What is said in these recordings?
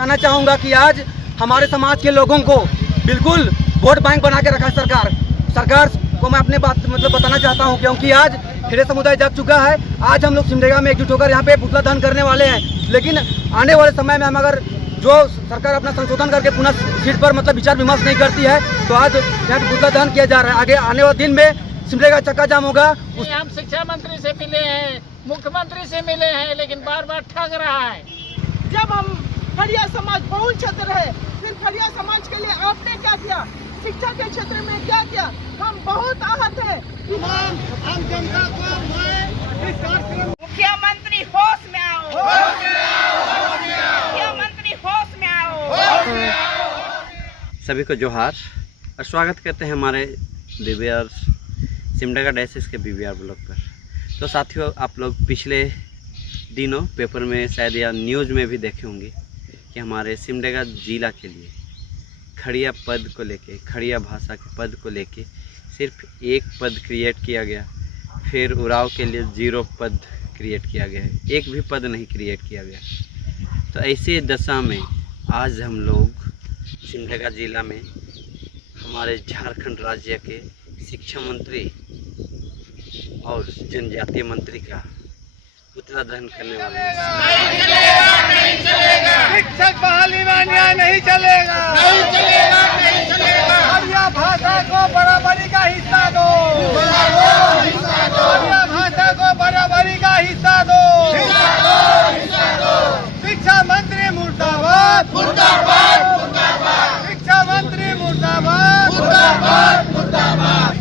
कहना चाहूँगा कि आज हमारे समाज के लोगों को बिल्कुल वोट बैंक बना के रखा है सरकार को मैं अपने बात बताना चाहता हूँ, क्योंकि आज खेड़े समुदाय जग चुका है। आज हम लोग सिमडेगा में एकजुट होकर यहाँ पे पुतला दहन करने वाले हैं, लेकिन आने वाले समय में हम अगर जो सरकार अपना संशोधन करके पुनः सीट पर विचार विमर्श नहीं करती है तो आज यहाँ पे पुतला दहन किया जा रहा है। आगे आने वाले दिन में सिमडेगा चक्का जाम होगा। हम शिक्षा मंत्री से मिले हैं, मुख्यमंत्री से मिले हैं, लेकिन बार बार ठग रहा है। जब हम खड़िया समाज बहुत क्षेत्र है, फिर खड़िया समाज के लिए आपने क्या किया, शिक्षा के क्षेत्र में क्या किया, हम बहुत आहत है। मुख्यमंत्री होश में आओ, मुख्यमंत्री होश में आओ। सभी को जोहार और स्वागत करते हैं हमारे बीबीआर सिमडेगा डैसेस के बीबीआर ब्लॉग पर। तो साथियों, आप लोग पिछले दिनों पेपर में शायद या न्यूज़ में भी देखे होंगे कि हमारे सिमडेगा जिला के लिए खड़िया पद को लेके, खड़िया भाषा के पद को लेके सिर्फ एक पद क्रिएट किया गया, फिर उराव के लिए 0 पद क्रिएट किया गया है, एक भी पद नहीं क्रिएट किया गया। तो ऐसे दशा में आज हम लोग सिमडेगा जिला में हमारे झारखंड राज्य के शिक्षा मंत्री और जनजातीय मंत्री का पुतला दहन करने वाले हैं। शिक्षक बहाली में अन्याय नहीं चलेगा, नहीं चलेगा, नहीं चलेगा। खड़िया भाषा को बराबरी का हिस्सा दो, खड़िया भाषा को बराबरी का हिस्सा दो। शिक्षा मंत्री मुर्दाबाद, मुर्दाबाद, मुर्दाबाद। शिक्षा मंत्री मुर्दाबाद, मुर्दाबाद, मुर्दाबाद।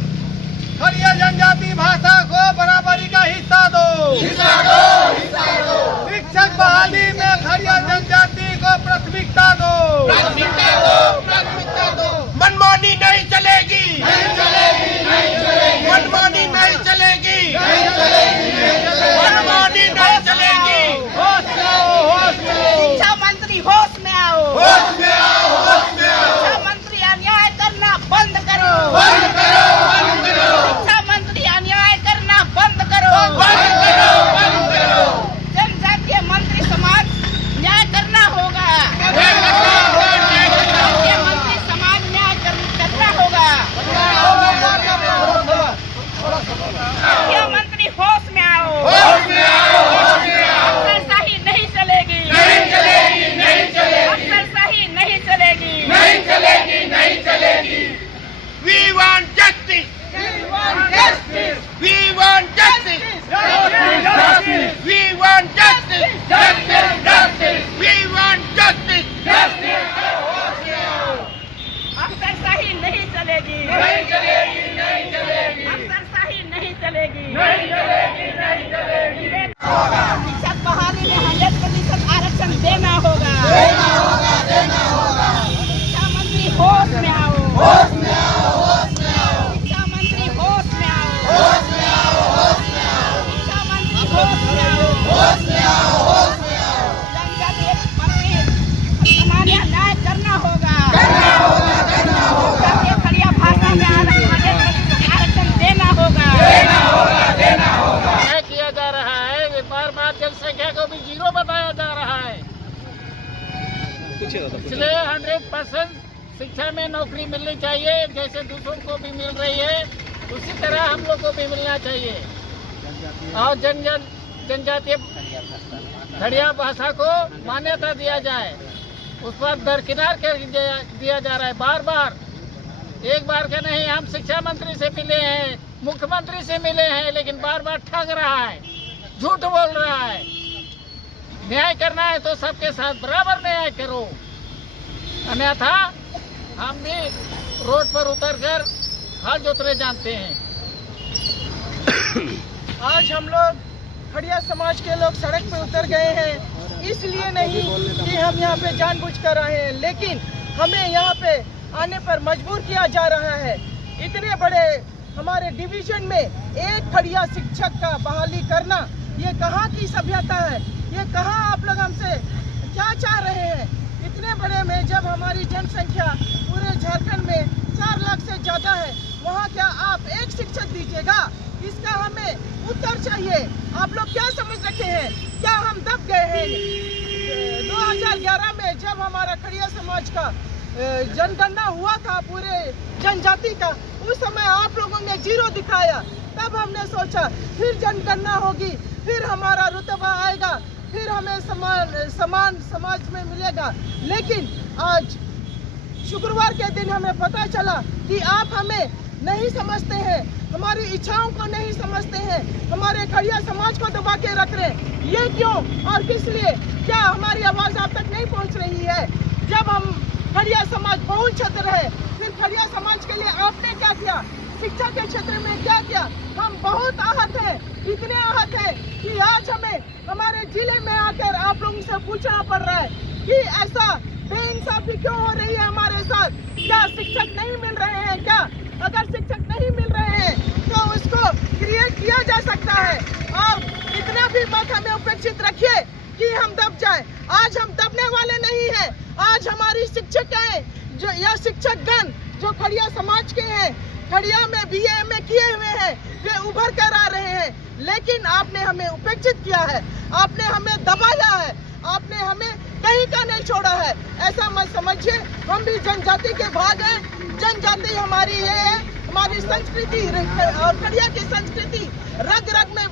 खड़िया जनजाति भाषा को बराबरी का हिस्सा दो, हिस्सा दो, हिस्सा दो। शिक्षक बहाली में खड़िया जनजाति को प्राथमिकता दो, प्राथमिकता दो, प्राथमिकता दो। मनमानी नहीं चलेगी, नहीं चलेगी, नहीं चलेगी। मनमानी नहीं चलेगी, नहीं चलेगी, नहीं चलेगी। मनमानी नहीं चलेगी। होश में आओ, होश में आओ। शिक्षा मंत्री होश में आओ, होश में आओ, होश में आओ। शिक्षा मंत्री अन्याय करना बंद करो, बंद करो, बंद करो। शिक्षा मंत्री अन्याय करना बंद करो, बंद करो, बंद करो। जनजातीय मंत्री समाज न्याय करना होगा, जनजातीय मंत्री समाज न्याय करना होगा। मुख्यमंत्री होश में आओ, होश में आओ, होश में आओ। अफसरशाही नहीं चलेगी, नहीं चलेगी, नहीं चलेगी। अफसरशाही नहीं चलेगी, नहीं चलेगी, नहीं चलेगी। We want justice. We want justice. We want justice. Justice. We want justice. Justice, justice. We want justice. Justice. अफसरशाही नहीं चलेगी, नहीं चलेगी, नहीं चलेगी। अफसरशाही नहीं चलेगी, नहीं चलेगी, नहीं चलेगी। शिक्षक बहाली में 100% आरक्षण देना होगा, देना होगा, देना होगा। शिक्षा मंत्री होश में आओ, होश में आओ, होश में आओ। शिक्षा मंत्री होश में आओ, होश में आओ, होश में आओ। शिक्षा मंत्री होश में आओ, होश में आओ, होश में आओ। जनजातीय मंत्री सामान्य न्याय करना होगा, करना होगा, करना होगा। जनजातीय खड़िया भाषा में 100% आरक्षण देना होगा, देना होगा, देना होगा। क्या किया जा रहा है, बार बार जनसंख्या को भी 0 बताया जा रहा है। इसलिए 100% शिक्षा में नौकरी मिलनी चाहिए, जैसे दूसरों को भी मिल रही है उसी तरह हम लोग को भी मिलना चाहिए। और जनजातीय खड़िया भाषा को मान्यता दिया जाए, उस पर दरकिनार कर दिया जा रहा है। बार बार, एक बार का नहीं, हम शिक्षा मंत्री से मिले हैं, मुख्यमंत्री से मिले हैं, लेकिन बार बार ठग रहा है, झूठ बोल रहा है। न्याय करना है तो सबके साथ बराबर न्याय करो, अन्यथा हम भी रोड पर उतरकर हाथ जोतने जानते हैं। आज हम लोग खड़िया समाज के लोग सड़क पे उतर गए हैं, इसलिए नहीं कि हम यहाँ पे जानबूझकर आए हैं, लेकिन हमें यहाँ पे आने पर मजबूर किया जा रहा है। इतने बड़े हमारे डिवीजन में एक खड़िया शिक्षक का बहाली करना, ये कहाँ की सभ्यता है, ये कहाँ आप लोग हमसे क्या चाह रहे हैं। इतने बड़े में जब हमारी जनसंख्या पूरे झारखंड में 4 लाख से ज़्यादा है, वहाँ क्या आप एक शिक्षक दीजिएगा? इसका हमें उत्तर चाहिए। आप लोग क्या समझ रखे हैं? क्या हम दब गए हैं? 2011 में जब हम खड़िया समाज का जनगणना हुआ था पूरे जनजाति का, उस समय आप लोगों ने 0 दिखाया। तब हमने सोचा फिर जनगणना होगी, फिर हमारा रुतबा आएगा, फिर हमें समान समाज में मिलेगा। लेकिन आज शुक्रवार के दिन हमें पता चला कि आप हमें नहीं समझते हैं, हमारी इच्छाओं को नहीं समझते हैं, हमारे खड़िया समाज को दबा के रख रहे हैं। ये क्यों और किस लिए? क्या हमारी आवाज़ आप तक नहीं पहुंच रही है? जब हम खड़िया समाज बहुत छत्र है, फिर खड़िया समाज के लिए आपने क्या किया? शिक्षा के क्षेत्र में क्या किया? हम बहुत आहत हैं, इतने आहत हैं कि आज हमें हमारे जिले में आकर आप लोगों से पूछना पड़ रहा है कि ऐसा बेइंसाफी क्यों हो रही है हमारे साथ? क्या शिक्षक नहीं मिल रहे हैं क्या? अगर शिक्षक नहीं मिल रहे हैं तो उसको क्रिएट किया जा सकता है। और इतना भी मत हमें उपेक्षित रखिए कि हम दब जाए। आज हम दबने वाले नहीं हैं। आज हमारी शिक्षिकाएं जो या शिक्षकगण जो खड़िया समाज के हैं, खड़िया में BA MA किए हुए हैं, वे उभर कर आ रहे हैं। लेकिन आपने हमें उपेक्षित किया है, आपने हमें दबाया है, आपने हमें कहीं का नहीं छोड़ा है। ऐसा मत समझिए, हम भी जनजाति के भाग हैं। जनजाति हमारी है, हमारी संस्कृति और खड़िया की संस्कृति रग रग में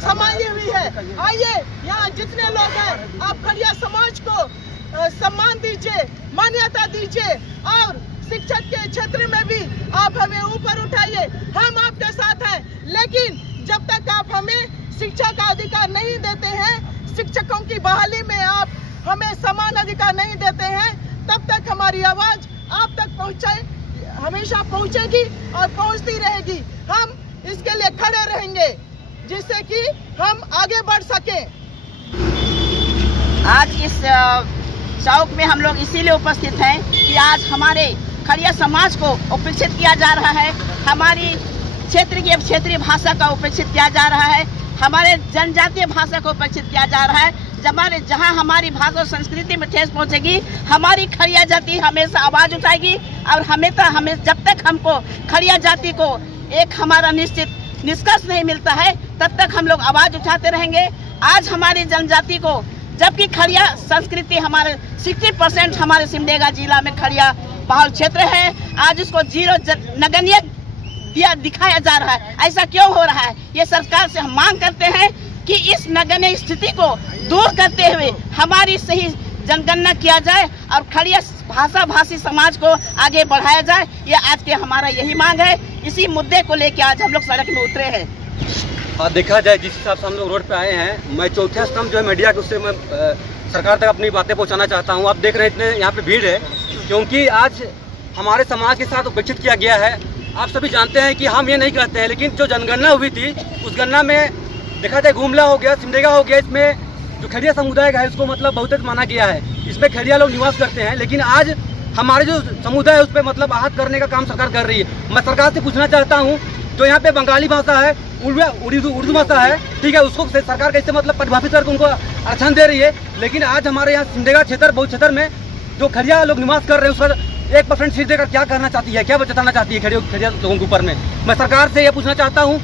समाई हुई है। आइए, यहाँ जितने लोग हैं, आप खड़िया समाज को सम्मान दीजिए, मान्यता दीजिए और शिक्षक के क्षेत्र में भी आप हमें ऊपर उठाइए। हम आपके साथ हैं, लेकिन जब तक आप हमें शिक्षा का अधिकार नहीं देते हैं, शिक्षकों की बहाली में आप हमें समान अधिकार नहीं देते हैं, तब तक हमारी आवाज आप तक हमेशा पहुंचेगी और पहुंचती रहेगी। हम इसके लिए खड़े रहेंगे जिससे कि हम आगे बढ़ सकें। आज इस चौक में हम लोग इसीलिए उपस्थित हैं कि आज हमारे खड़िया समाज को उपेक्षित किया जा रहा है, हमारी क्षेत्रीय भाषा का उपेक्षित किया जा रहा है, हमारे जनजातीय भाषा को उपेक्षित किया जा रहा है। जहाँ हमारी भाषा और संस्कृति में ठेस पहुंचेगी, हमारी खड़िया जाति हमेशा आवाज़ उठाएगी और हमें जब तक हमको खड़िया जाति को एक हमारा निश्चित निष्कर्ष नहीं मिलता है, तब तक हम लोग आवाज़ उठाते रहेंगे। आज हमारी जनजाति को, जबकि खड़िया संस्कृति हमारे 60% हमारे सिमडेगा जिला में खड़िया बहुल क्षेत्र है, आज उसको 0 नगण्य दिखाया जा रहा है। ऐसा क्यों हो रहा है? ये सरकार से हम मांग करते हैं कि इस नगण्य स्थिति को दूर करते हुए हमारी सही जनगणना किया जाए और खड़िया भाषा भाषी समाज को आगे बढ़ाया जाए। ये आज के हमारा यही मांग है। इसी मुद्दे को लेकर आज हम लोग सड़क में उतरे हैं। देखा जाए जिस हिसाब से हम लोग रोड पे आए हैं, मैं चौथा स्तंभ जो है मीडिया के, उससे मैं सरकार तक अपनी बातें पहुंचाना चाहता हूं। आप देख रहे हैं इतने यहाँ पे भीड़ है क्योंकि आज हमारे समाज के साथ उपेक्षित किया गया है। आप सभी जानते हैं कि हम ये नहीं कहते हैं, लेकिन जो जनगणना हुई थी उस गणना में देखा जाए गुमला हो गया, सिमडेगा हो गया, इसमें जो खड़िया समुदाय का है उसको मतलब बहुतेज माना गया है। इसमें खड़िया लोग निवास करते हैं, लेकिन आज हमारे जो समुदाय है उस पर मतलब आहत करने का काम सरकार कर रही है। मैं सरकार से पूछना चाहता हूँ, जो यहाँ पे बंगाली भाषा है, उर्दू भाषा है, ठीक है, उसको सरकार कैसे मतलब परिभाषित करके उनको आरक्षण दे रही है, लेकिन आज हमारे यहाँ सिमडेगा क्षेत्र बहुत क्षेत्र में जो खड़िया लोग निवास कर रहे हैं उसका 1% सीट देकर क्या करना चाहती है, क्या बताना चाहती है खड़िया लोगों के ऊपर में। मैं सरकार से ये पूछना चाहता हूँ,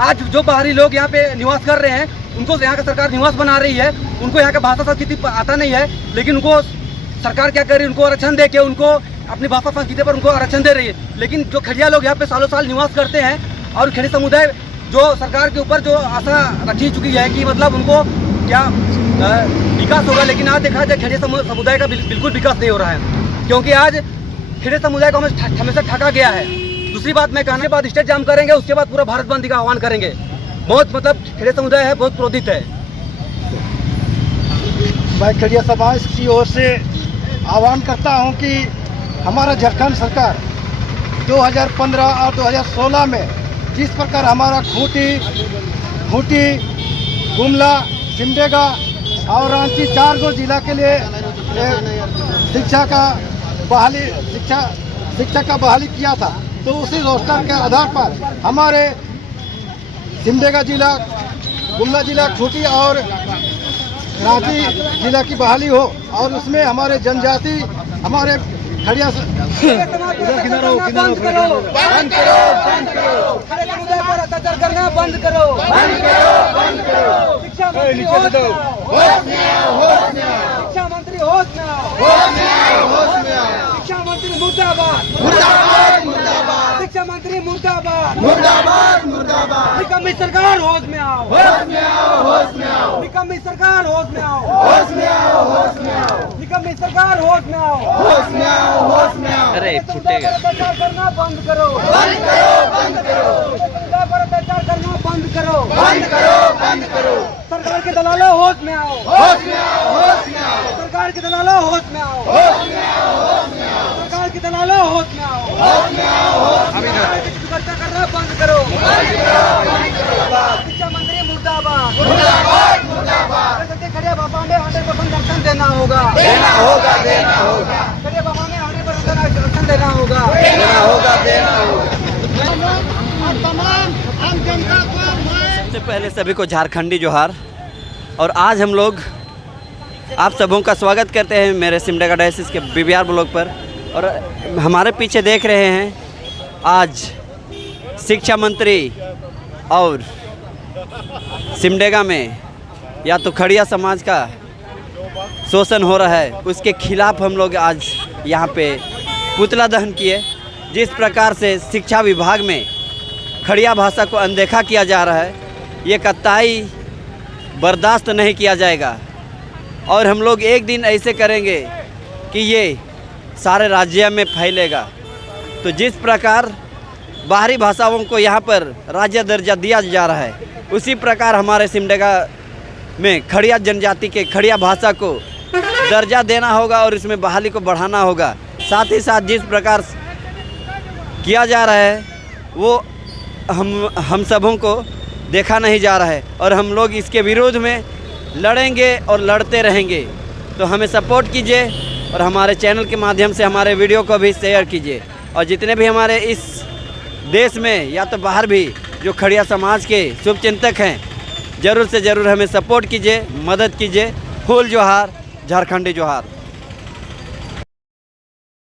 आज जो बाहरी लोग यहाँ पे निवास कर रहे हैं उनको यहाँ का सरकार निवास बना रही है, उनको यहाँ का भाषा संस्कृति आता नहीं है, लेकिन उनको सरकार क्या कर रही है, उनको आरक्षण दे के उनको अपनी भाषा संस्कृति पर उनको आरक्षण दे रही है। लेकिन जो खड़िया लोग यहाँ पे सालों साल निवास करते हैं और खड़ी समुदाय जो सरकार के ऊपर जो आशा रखी चुकी है कि मतलब उनको क्या विकास होगा, लेकिन आज देखा जाए खड़िया समुदाय का बिल्कुल विकास नहीं हो रहा है, क्योंकि आज खड़िया समुदाय को हमेशा ठगा गया है। दूसरी बात मैं कहने के बाद स्टेट जाम करेंगे, उसके बाद पूरा भारत बंद का आह्वान करेंगे। बहुत मतलब खड़िया समुदाय है बहुत क्रोधित है। मैं खड़िया समाज की ओर से आह्वान करता हूं कि हमारा झारखंड सरकार 2015 और 2016 में जिस प्रकार हमारा खूंटी, गुमला, सिमडेगा और रांची 4 गो जिला के लिए शिक्षा का बहाली किया था, तो उसी रोस्टर के आधार पर हमारे सिमडेगा जिला, गुमला जिला, खूंटी और रांची जिला की बहाली हो और उसमें हमारे जनजाति, हमारे खड़िया शिक्षा मंत्री हो होश में आओ, होश में आओ, होश में आओ। शिक्षा मंत्री मुर्दाबाद, मुर्दाबाद, मुर्दाबाद। शिक्षा मंत्री मुर्दाबाद, मुर्दाबाद, मुर्दाबाद। निकम्मी सरकार होश में आओ, होश में आओ, होश में आओ। निकम्मी सरकार होश में आओ, होश में आओ, होश में आओ। निकम्मी सरकार होश में आओ, होश में आओ, होश में आओ। अरे फुटेगा। अत्याचार करना बंद करो, बंद करो, बंद करो। समुदाय पर अत्याचार करना बंद करो, बंद करो, बंद करो। सरकार के दलालों होश में आओ, होश में आओ, होश में आओ। सरकार के दलालों होश में आओ, होश में आओ, होश में आओ। सरकार के दलालों होश में आओ, होश में आओ, होश में आओ। चर्चा करना बंद करो, बंद करो, बंद करो। शिक्षा मंत्री मुर्दाबाद, मुर्दाबाद, मुर्दाबाद। खड़िया बाबा में 100% दर्शन देना होगा, देना होगा, देना होगा। खड़िया बाबा में 100% दर्शन देना होगा, देना होगा, देना होगा। और तमाम आम जनता को सबसे पहले सभी को झारखंडी जोहार। और आज हम लोग आप सबों का स्वागत करते हैं मेरे सिमडेगा डायसिस के बीबीआर ब्लॉग पर। और हमारे पीछे देख रहे हैं आज शिक्षा मंत्री और सिमडेगा में या तो खड़िया समाज का शोषण हो रहा है, उसके खिलाफ हम लोग आज यहाँ पे पुतला दहन किए। जिस प्रकार से शिक्षा विभाग में खड़िया भाषा को अनदेखा किया जा रहा है, ये कतई बर्दाश्त नहीं किया जाएगा। और हम लोग एक दिन ऐसे करेंगे कि ये सारे राज्य में फैलेगा। तो जिस प्रकार बाहरी भाषाओं को यहाँ पर राज्य दर्जा दिया जा रहा है, उसी प्रकार हमारे सिमडेगा में खड़िया जनजाति के खड़िया भाषा को दर्जा देना होगा और इसमें बहाली को बढ़ाना होगा। साथ ही साथ जिस प्रकार किया जा रहा है वो हम सबों को देखा नहीं जा रहा है और हम लोग इसके विरोध में लड़ेंगे और लड़ते रहेंगे। तो हमें सपोर्ट कीजिए और हमारे चैनल के माध्यम से हमारे वीडियो को भी शेयर कीजिए। और जितने भी हमारे इस देश में या तो बाहर भी जो खड़िया समाज के शुभचिंतक हैं, ज़रूर से ज़रूर हमें सपोर्ट कीजिए, मदद कीजिए। फूल जोहार, झारखंडी जोहार।